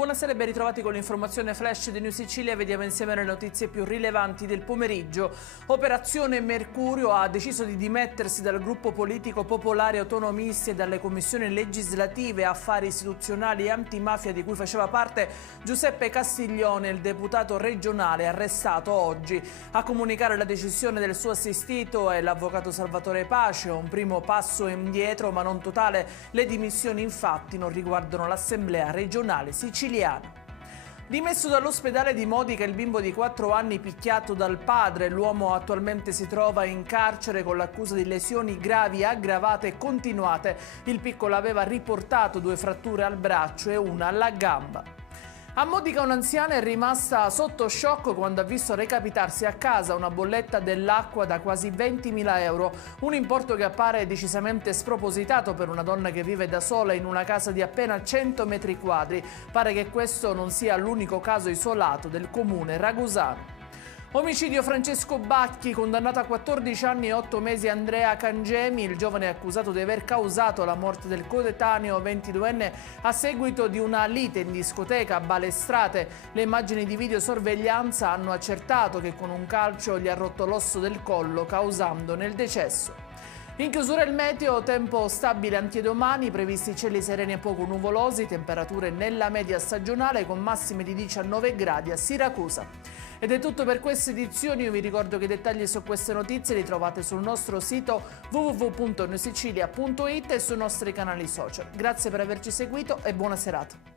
Buonasera e ben ritrovati con l'informazione flash di New Sicilia. Vediamo insieme le notizie più rilevanti del pomeriggio. Operazione Mercurio ha deciso di dimettersi dal gruppo politico Popolari Autonomisti e dalle commissioni legislative, affari istituzionali e antimafia di cui faceva parte Giuseppe Castiglione, il deputato regionale arrestato oggi. A comunicare la decisione del suo assistito è l'avvocato Salvatore Pace, un primo passo indietro ma non totale. Le dimissioni infatti non riguardano l'Assemblea regionale siciliana. Dimesso dall'ospedale di Modica il bimbo di 4 anni picchiato dal padre, l'uomo attualmente si trova in carcere con l'accusa di lesioni gravi, aggravate e continuate. Il piccolo aveva riportato 2 fratture al braccio e una alla gamba. A Modica un'anziana è rimasta sotto shock quando ha visto recapitarsi a casa una bolletta dell'acqua da quasi 20.000 euro, un importo che appare decisamente spropositato per una donna che vive da sola in una casa di appena 100 metri quadri. Pare che questo non sia l'unico caso isolato del comune ragusano. Omicidio Francesco Bacchi, condannato a 14 anni e 8 mesi Andrea Cangemi, il giovane accusato di aver causato la morte del coetaneo 22enne a seguito di una lite in discoteca a Balestrate. Le immagini di videosorveglianza hanno accertato che con un calcio gli ha rotto l'osso del collo, causandone il decesso. In chiusura il meteo, tempo stabile anche domani, previsti cieli sereni e poco nuvolosi, temperature nella media stagionale con massime di 19 gradi a Siracusa. Ed è tutto per queste edizioni, io vi ricordo che i dettagli su queste notizie li trovate sul nostro sito www.newsicilia.it e sui nostri canali social. Grazie per averci seguito e buona serata.